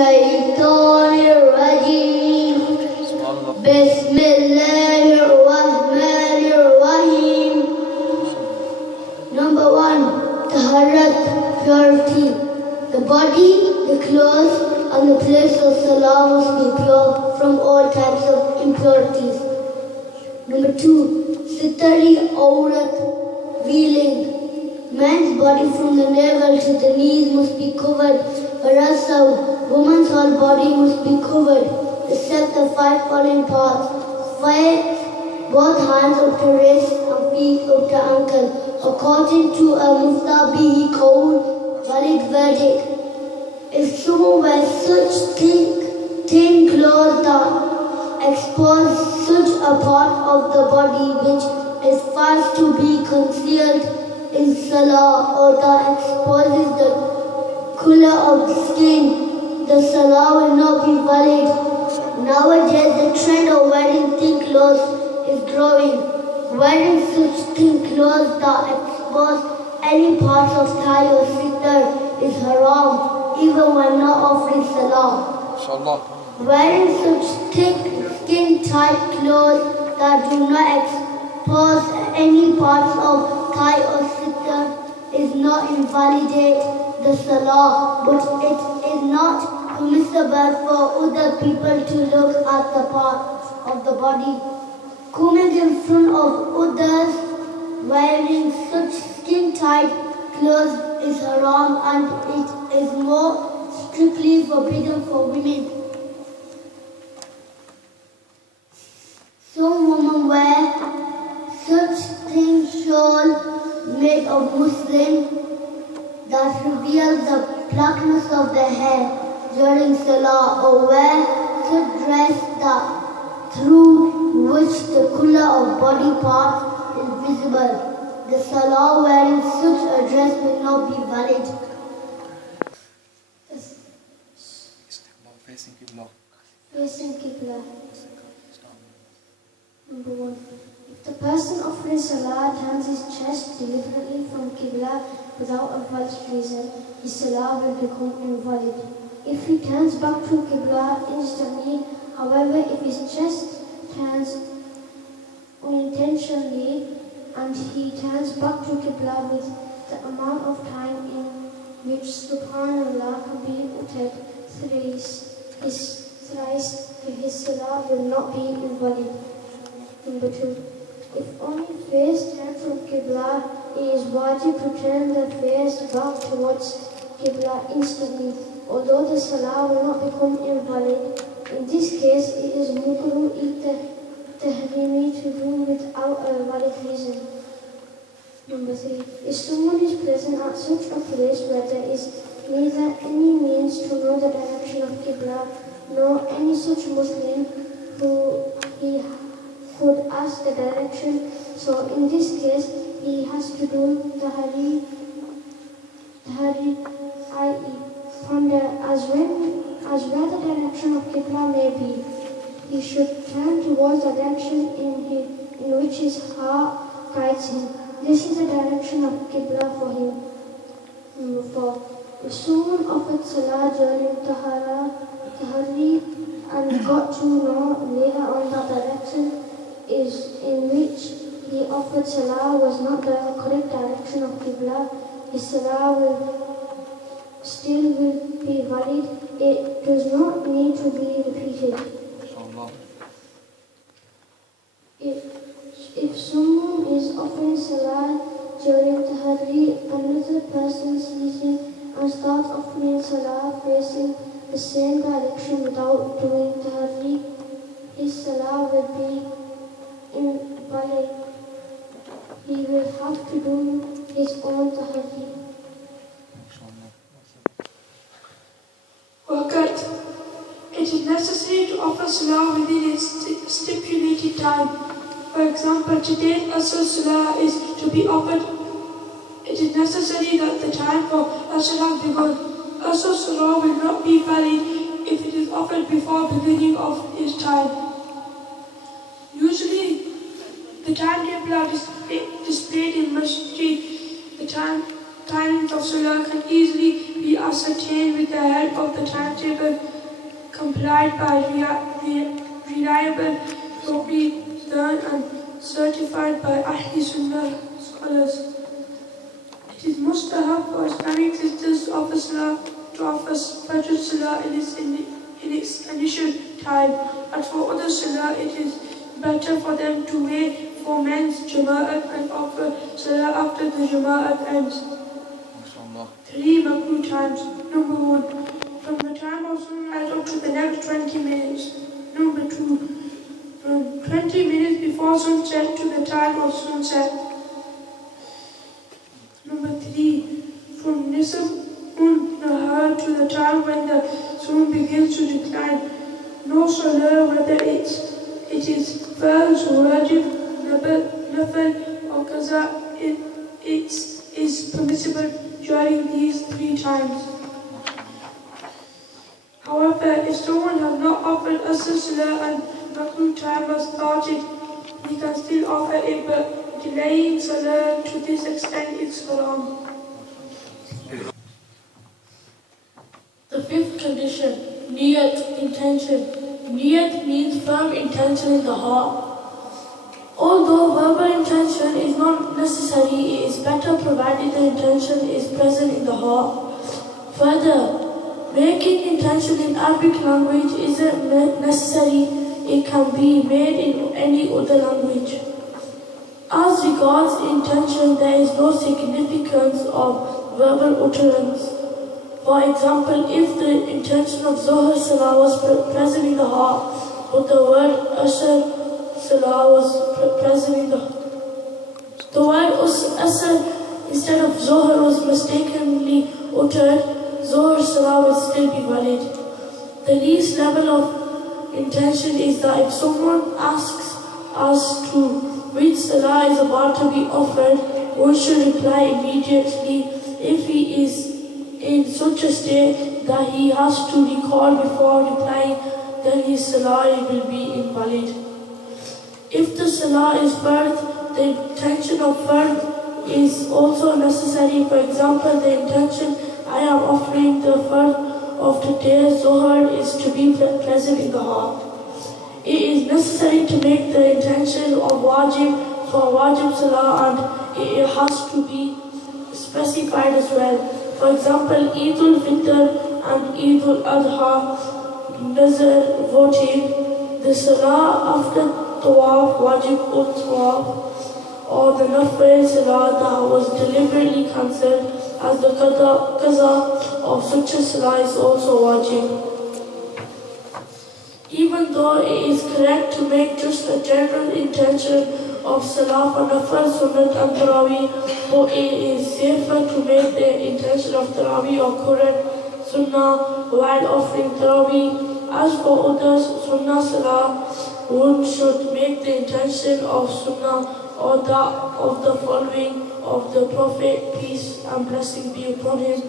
الشيطان الرجيم بسم الله الرحمن الرحيم. Number 1. Taharat, purity. The body, the clothes and the place of salah must be pure from all types of impurities. Number 2. Sitari awrat, veiling. Man's body from the navel to the knees must be covered, whereas a woman's whole body must be covered, except the 5 following parts: 5, both hands up to wrist and feet up to ankle, according to a muftabihi qawl, valid verdict. If someone wears such thin clothes that expose such a part of the body which is fast to be concealed in salah, or that exposes the colour of the skin, the salah will not be valid. Nowadays, the trend of wearing thin clothes is growing. Wearing such thin clothes that expose any parts of thigh or sitar is haram, even when not offering salah. Wearing such thick, skin-tight clothes that do not expose any parts of thigh or sitar is not invalidate the salah, but it is not permissible for other people to look at the parts of the body. Coming in front of others wearing such skin-tight clothes is haram, and it is more strictly forbidden for women. Some women wear such thin shawl made of muslin that reveals the blackness of the hair during salah, or wear such dress that through which the colour of body parts is visible. The salah wearing such a dress will not be valid. Facing Qibla. Facing Qibla. Number 1. If the person offering salah turns his chest deliberately from Qibla without a valid reason, his salah will become invalid. If he turns back to Qibla instantly, however, if his chest turns unintentionally and he turns back to Qibla with the amount of time in which Subhanallah can be uttered thrice, his salah will not be invalid. Number 2. If only face turned from Qibla, it is wajib to turn the face back towards Qibla instantly, although the salah will not become invalid. In this case, it is mukruh tahrimi to do without a valid reason. Number 3. If someone is present at such a place where there is neither any means to know the direction of Qibla, nor any such Muslim who he could ask the direction, so in this case he has to do tahari, i.e. ponder as where the direction of Qibla may be. He should turn towards the direction in which his heart guides him. This is the direction of Qibla for him. Number 4. If someone offered salah during tahari and got to know later on that direction is in which he offered salah was not the correct direction of Qibla, his salah will be valid. It does not need to be repeated. If someone is offering salah during tahari, another person sees him and starts offering salah facing the same direction without doing tahari, his salah will be invalid. He will have to do his own tahari. Waqat. It is necessary to offer salah within its stipulated time. For example, today's Asr salah is to be offered. It is necessary that the time for Asr has begun. Asr salah will not be valid if it is offered before beginning of its time. Usually, the timetable displayed in masjid, the times of salah can easily be ascertained with the help of the timetable. acceptable, complied by reliable, properly learned and certified by Ahli Sunnah scholars. It is mustahab for Islamic sisters to offer Fajr Salah in its initial time, and for other Salah it is better for them to wait for men's Jama'at and offer Salah after the Jama'at ends. 3 makruh times. Number 1, from the time of sunrise up to the next 20 minutes. Number 2, from 20 minutes before sunset to the time of sunset. Number 3, from Nisab Nahar to the time when the sun begins to decline. No Salah, whether it is Farz, Wajib, Nafil or Qaza, it is permissible during these 3 times. However, if someone has not offered Asr Salah and makruh time has started, he can still offer it, but delaying Salah to this extent is haram. The 5th condition, Niyat, intention. Niyat means firm intention in the heart. Although verbal intention is not necessary, it is better provided the intention is present in the heart. Further, making intention in Arabic language isn't necessary, it can be made in any other language. As regards intention, there is no significance of verbal utterance. For example, if the intention of Zohar Salah was present in the heart, but the word Asr Salah was present in the word Asr instead of Zohar was mistakenly uttered, Zohar Salah will still be valid. The least level of intention is that if someone asks us to which Salah is about to be offered, one should reply immediately. If he is in such a state that he has to recall before replying, then his Salah will be invalid. If the Salah is fard, the intention of fard is also necessary. For example, the intention, I am offering the fard of today's Zohar, is to be present in the heart. It is necessary to make the intention of wajib for wajib Salah, and it has to be specified as well. For example, Eid al-Fitr and Eid al-Adha, Nazar voting, the Salah after Tawaf, Wajib ul-Tawaf, or the Nafil Salah that was deliberately cancelled, as the Qaza of such a Salah is also Wajib. Even though it is correct to make just a general intention of Salah for Nafil, Sunnat and Tarawih, but it is safer to make the intention of Tarawih or Quran Sunnah while offering Tarawih. As for others, Sunnah Salah, one should make the intention of Sunnah or that of the following of the Prophet, peace and blessing be upon him,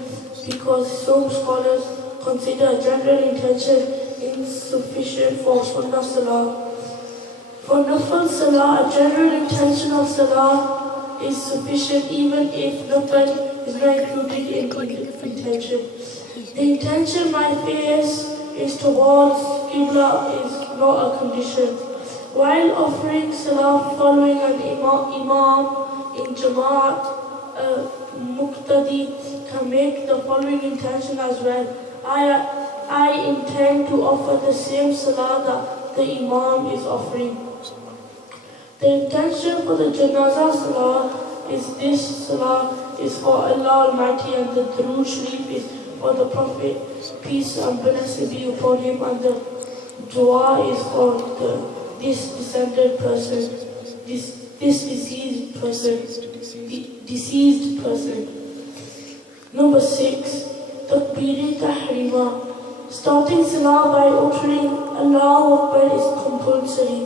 because some scholars consider general intention insufficient for Sunnah Salah. For Nafil Salah, a general intention of Salah is sufficient even if Nafil is not included in the intention. The intention my face is towards Qibla is not a condition. While offering Salah following an Imam in Jama'at, Muqtadi can make the following intention as well. I intend to offer the same Salah that the Imam is offering. The intention for the Janazah Salah is this Salah is for Allah Almighty, and the Durood Sharif is for the Prophet, peace and blessing be upon him, and the Dua is for this deceased person. Number 6, Takbir Tahrima. Starting Salah by uttering Allahu Akbar is compulsory.